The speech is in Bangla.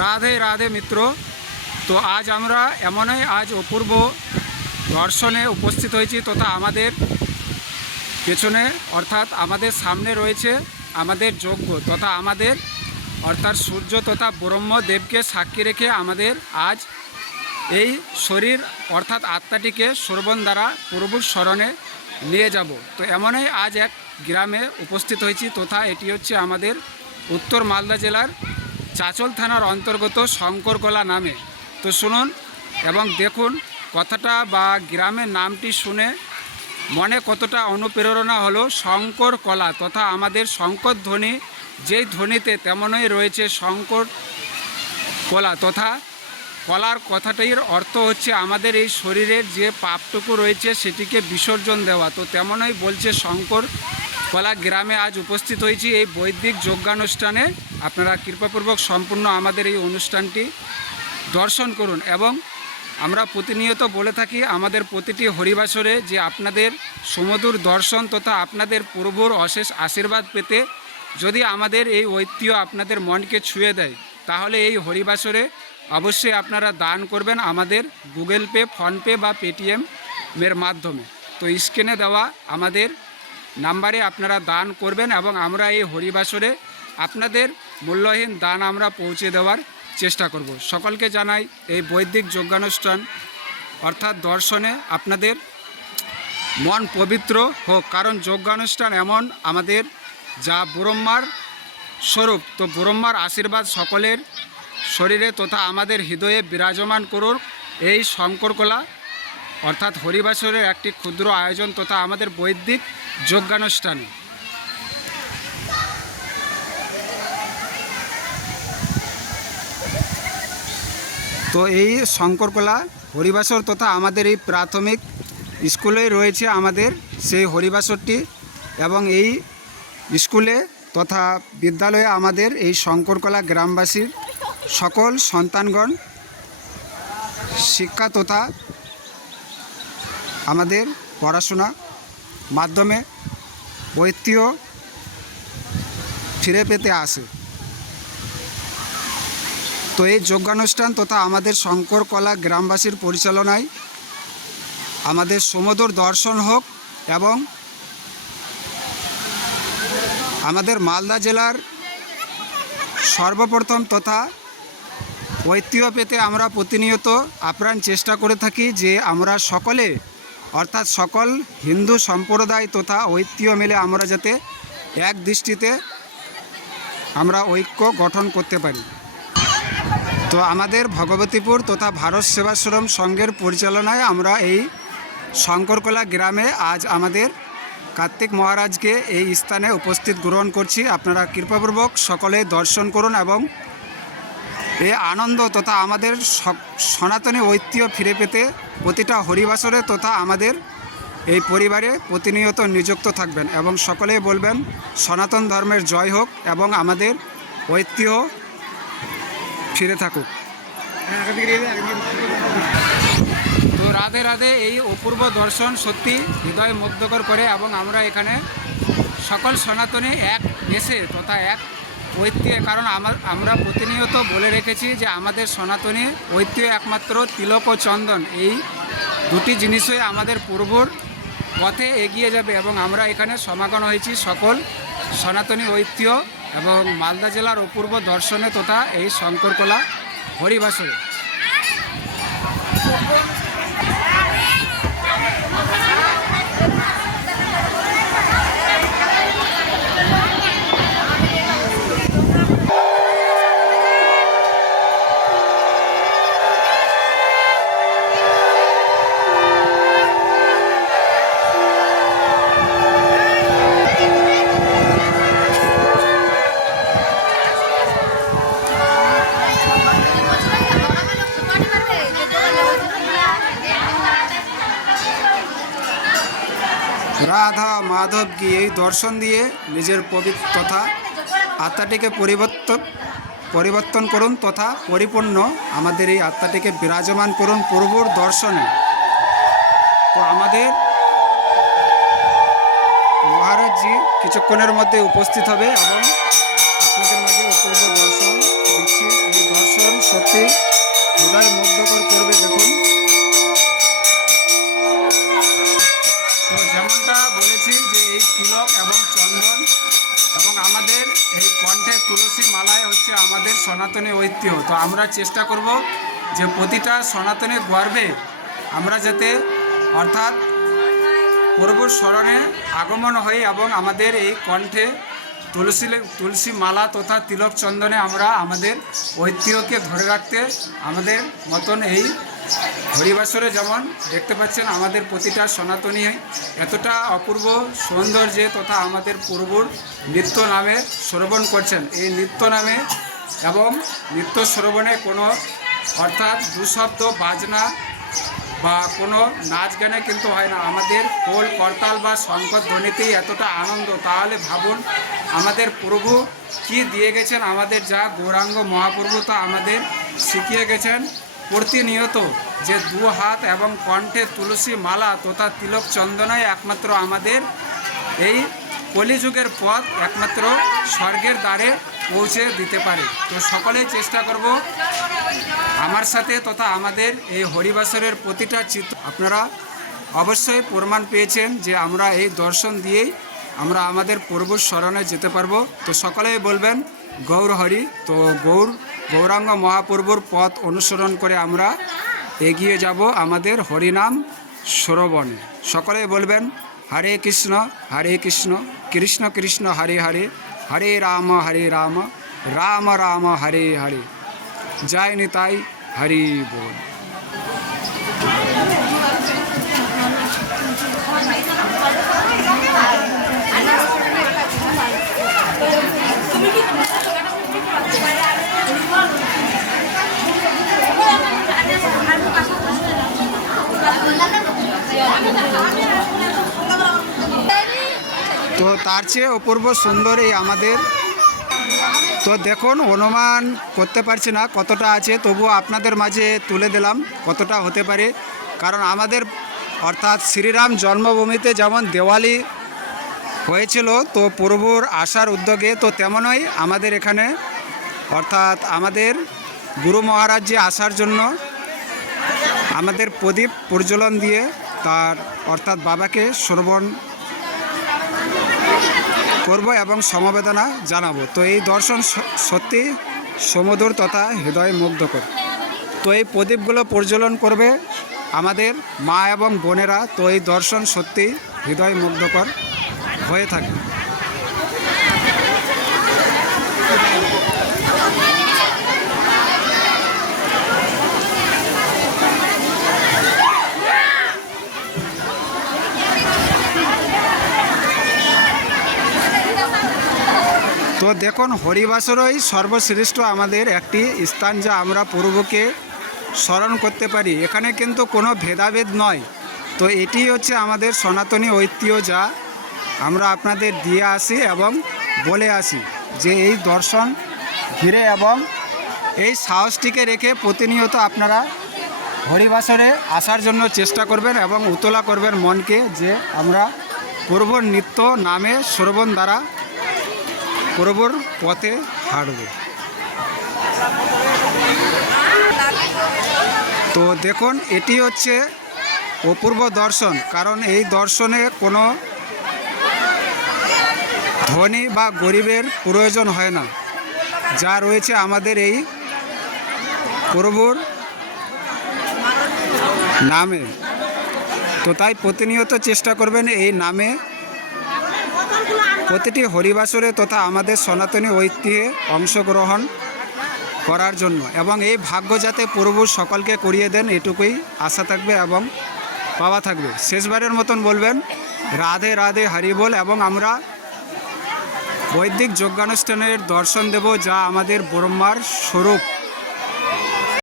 রাধে রাধে মিত্র। তো আজ আমরা এমনই আজ অপূর্ব দর্শনে উপস্থিত হয়েছি তথা আমাদের পেছনে অর্থাৎ আমাদের সামনে রয়েছে আমাদের যজ্ঞ তথা আমাদের অর্থাৎ সূর্য তথা ব্রহ্মদেবকে সাক্ষী রেখে আমাদের আজ এই শরীর অর্থাৎ আত্মাটিকে শ্রবণ দ্বারা প্রভুর স্মরণে নিয়ে যাব। তো এমনই আজ এক গ্রামে উপস্থিত হয়েছি তথা এটি হচ্ছে আমাদের উত্তর মালদা জেলার চাচল থানার অন্তর্গত শঙ্করকলা নামে। তো শুনুন এবং দেখুন, কথাটা বা গ্রামের নামটি শুনে মনে কতটা অনুপ্রেরণা হলো শঙ্কর কলা তথা আমাদের শঙ্কর ধ্বনি, যেই ধ্বনিতে তেমনই রয়েছে শঙ্কর কলা তথা কলার কথাটির অর্থ হচ্ছে আমাদের এই শরীরের যে পাপটুকু রয়েছে সেটিকে বিসর্জন দেওয়া। তো তেমনই বলছে শঙ্কর কলা গ্রামে আজ উপস্থিত হয়েছি এই বৈদিক যজ্ঞানুষ্ঠানে আপনারা কৃপাপূর্বক সম্পূর্ণ আমাদের এই অনুষ্ঠানটি দর্শন করুন এবং আমরা প্রতিনিয়ত বলে থাকি আমাদের প্রতিটি হরিবাসরে যে আপনাদের সমুদূর দর্শন তথা আপনাদের প্রভুর অশেষ আশীর্বাদ পেতে যদি আমাদের এই ঐতিহ্য আপনাদের মনকে ছুঁয়ে দেয়, তাহলে এই হরিবাসরে অবশ্যই আপনারা দান করবেন আমাদের গুগল পে ফোনপে বা পেটিএম এর মাধ্যমে। তো স্ক্রিনে দেওয়া আমাদের নাম্বারে আপনারা দান করবেন এবং আমরা এই হরিবাসরে আপনাদের মূল্যহীন দান আমরা পৌঁছে দেওয়ার চেষ্টা করব। সকলকে জানাই এই বৈদিক যজ্ঞানুষ্ঠান অর্থাৎ দর্শনে আপনাদের মন পবিত্র হোক, কারণ যজ্ঞানুষ্ঠান এমন আমাদের যা ব্রহ্মার স্বরূপ। তো ব্রহ্মার আশীর্বাদ সকলের শরীরে তথা আমাদের হৃদয়ে বিরাজমান করুন এই শঙ্করকলা অর্থাৎ হরিবাসরের একটি ক্ষুদ্র আয়োজন তথা আমাদের বৈদিক যজ্ঞানুষ্ঠানে তো এই শঙ্করকলা হরিবাসর তথা আমাদের এই প্রাথমিক স্কুলে রয়েছে আমাদের সেই হরিবাসরটি এবং এই স্কুলে তথা বিদ্যালয়ে আমাদের এই শঙ্করকলা গ্রামবাসীর সকল সন্তানগণ শিক্ষা তথা আমাদের পড়াশোনা মাধ্যমে ঐতিহ্য ফিরে পেতে আসে। তো এই যজ্ঞানুষ্ঠান তথা আমাদের শঙ্কর কলা গ্রামবাসীর পরিচালনায় আমাদের সমুদর দর্শন হোক এবং আমাদের মালদা জেলার সর্বপ্রথম তথা ঐতিহ্য পেতে আমরা প্রতিনিয়ত আপ্রাণ চেষ্টা করে থাকি যে আমরা সকলে অর্থাৎ সকল হিন্দু সম্প্রদায় তথা ঐতিহ্য মিলে আমরা যাতে এক দৃষ্টিতে আমরা ঐক্য গঠন করতে পারি। তো আমাদের ভগবতীপুর তথা ভারত সেবাশ্রম সংঘের পরিচালনায় আমরা এই শঙ্করকলা গ্রামে আজ আমাদের কার্তিক মহারাজকে এই স্থানে উপস্থিত গ্রহণ করছি। আপনারা কৃপাপূর্বক সকলে দর্শন করুন এবং এই আনন্দ তথা আমাদের সনাতনী ঐতিহ্য ফিরে পেতে প্রতিটা হরিবাসরে তথা আমাদের এই পরিবারে প্রতিনিয়ত নিযুক্ত থাকবেন এবং সকলেই বলবেন, সনাতন ধর্মের জয় হোক এবং আমাদের ঐতিহ্য ফিরে থাকুক। তো রাধে রাধে এই অপূর্ব দর্শন সত্যি হৃদয় মুগ্ধকর করে এবং আমরা এখানে সকল সনাতনী এক এসে তথা এক ঐতিহ্য কারণ আমার, আমরা প্রতিনিয়ত বলে রেখেছি যে আমাদের সনাতনী ঐতিহ্য একমাত্র তিলক ও চন্দন। এই দুটি জিনিসই আমাদের পূর্বর পথে এগিয়ে যাবে এবং আমরা এখানে সমাগম হয়েছি সকল সনাতনী ঐতিহ্য এবং মালদা জেলার অপূর্ব দর্শনে তথা এই শঙ্করকলা হরিবাসরে। রাধা মাধব কি এই দর্শন দিয়ে নিজের পবিত্র তথা আত্মাটিকে পরিবর্তন পরিবর্তন করুন তথা পরিপূর্ণ আমাদের এই আত্মাটিকে বিরাজমান করুন প্রভুর দর্শনে। তো আমাদের মহারাজজি কিছুক্ষণের মধ্যে উপস্থিত হবে এবং আপনাদের মাঝে অপূর্ব দর্শন দিচ্ছি। এই দর্শন সত্যি হৃদয় মুগ্ধকর করবে দেখুন। কণ্ঠে তুলসী মালায় হচ্ছে আমাদের সনাতনী ঐতিহ্য। তো আমরা চেষ্টা করব যে প্রতিটা সনাতনী গর্বে আমরা যাতে অর্থাৎ প্রভুর স্মরণে আগমন হই এবং আমাদের এই কণ্ঠে তুলসী তুলসী মালা তথা তিলক চন্দনে আমরা আমাদের ঐতিহ্যকে ধরে রাখতে আমাদের মতন এই হরিবাসরে যেমন দেখতে পাচ্ছেন আমাদের প্রতিটা সনাতনী এতটা অপূর্ব সৌন্দর্যে তথা আমাদের পূর্বর নৃত্য নামে শ্রবণ করছেন। এই নৃত্য নামে এবং নৃত্য শ্রবণে কোনো অর্থাৎ দুশব্দ বাজনা বা কোনো নাচ গানে কিন্তু হয় না। আমাদের খোল করতাল বা শঙ্কর ধ্বনিতেই এতটা আনন্দ। তাহলে ভাবুন, আমাদের প্রভু কি দিয়ে গেছেন? আমাদের যা গৌরাঙ্গ মহাপ্রভু তা আমাদের শিখিয়ে গেছেন। প্রতিনিয়ত যে দু হাত এবং কণ্ঠে তুলসী মালা তথা তিলক চন্দনাই একমাত্র আমাদের এই কলিযুগের পথ, একমাত্র স্বর্গের দ্বারে পৌঁছে দিতে পারে। তো সকলেই চেষ্টা করব আমার সাথে তথা আমাদের এই হরিবাসরের প্রতিটা চিত্র। আপনারা অবশ্যই প্রমাণ পেয়েছেন যে আমরা এই দর্শন দিয়েই আমরা আমাদের পূর্ব স্মরণে যেতে পারব। তো সকলেই বলবেন, গৌর হরি। তো গৌর, গৌরাঙ্গ মহাপ্রভুর পথ অনুসরণ করে আমরা এগিয়ে যাব আমাদের হরিনাম শ্রবণে সকলেই বলবেন, হরে কৃষ্ণ হরে কৃষ্ণ। কৃষ্ণ কৃষ্ণ, হরে হরে। হরে রাম হরে রাম রাম রাম হরে হরে। জয় নিতাই হরি বল। তো তার চেয়ে অপূর্ব সুন্দর এই আমাদের। তো দেখুন, অনুমান করতে পারছি না কতটা আছে, তবু আপনাদের মাঝে তুলে দিলাম কতটা হতে পারে। কারণ আমাদের, অর্থাৎ শ্রীরাম জন্মভূমিতে যেমন দেওয়ালি হয়েছিল, তো প্রভুর আসার উদ্যোগে তো তেমনই আমাদের এখানে, অর্থাৎ আমাদের গুরু মহারাজ যে আসার জন্য আমাদের প্রদীপ প্রজ্বলন দিয়ে তার, অর্থাৎ বাবাকে শ্রবণ করব এবং সমবেদনা জানাব। তো এই দর্শন সত্যি সমুদ্র তথা হৃদয় মুগ্ধকর তো এই প্রদীপগুলো প্রজ্বলন করবে আমাদের মা এবং বোনেরা। তো এই দর্শন সত্যি হৃদয় মুগ্ধকর হয়ে থাকে দেখুন হরিবাসরই সর্বশ্রেষ্ঠ আমাদের একটি স্থান যা আমরা পূর্বকে স্মরণ করতে পারি। এখানে কিন্তু কোনো ভেদাভেদ নয়। তো এটি হচ্ছে আমাদের সনাতনী ঐতিহ্য যা আমরা আপনাদের দিয়ে আসি এবং বলে আসি যে এই দর্শন ঘিরে এবং এই সাহসটিকে রেখে প্রতিনিয়ত আপনারা হরিবাসরে আসার জন্য চেষ্টা করবেন এবং উতলা করবেন মনকে যে আমরা পূর্ব নৃত্য নামে শ্রবণ দ্বারা প্রভুর পথে হাঁটব। তো দেখুন, এটি হচ্ছে অপূর্ব দর্শন, কারণ এই দর্শনে কোনো ধনী বা গরিবের প্রয়োজন হয় না। যা রয়েছে আমাদের এই প্রভুর নামে। তো তাই প্রতিনিয়ত চেষ্টা করবেন এই নামে প্রতিটি হরিবাসরে তথা আমাদের সনাতনী ঐতিহ্যে অংশগ্রহণ করার জন্য এবং এই ভাগ্য যাতে প্রভু সকলকে করিয়ে দেন, এটুকুই আশা থাকবে এবং পাওয়া থাকবে। শেষবারের মতন বলবেন, রাধে রাধে হরিবোল এবং আমরা বৈদিক যজ্ঞানুষ্ঠানের দর্শন দেব যা আমাদের ব্রহ্মার স্বরূপ।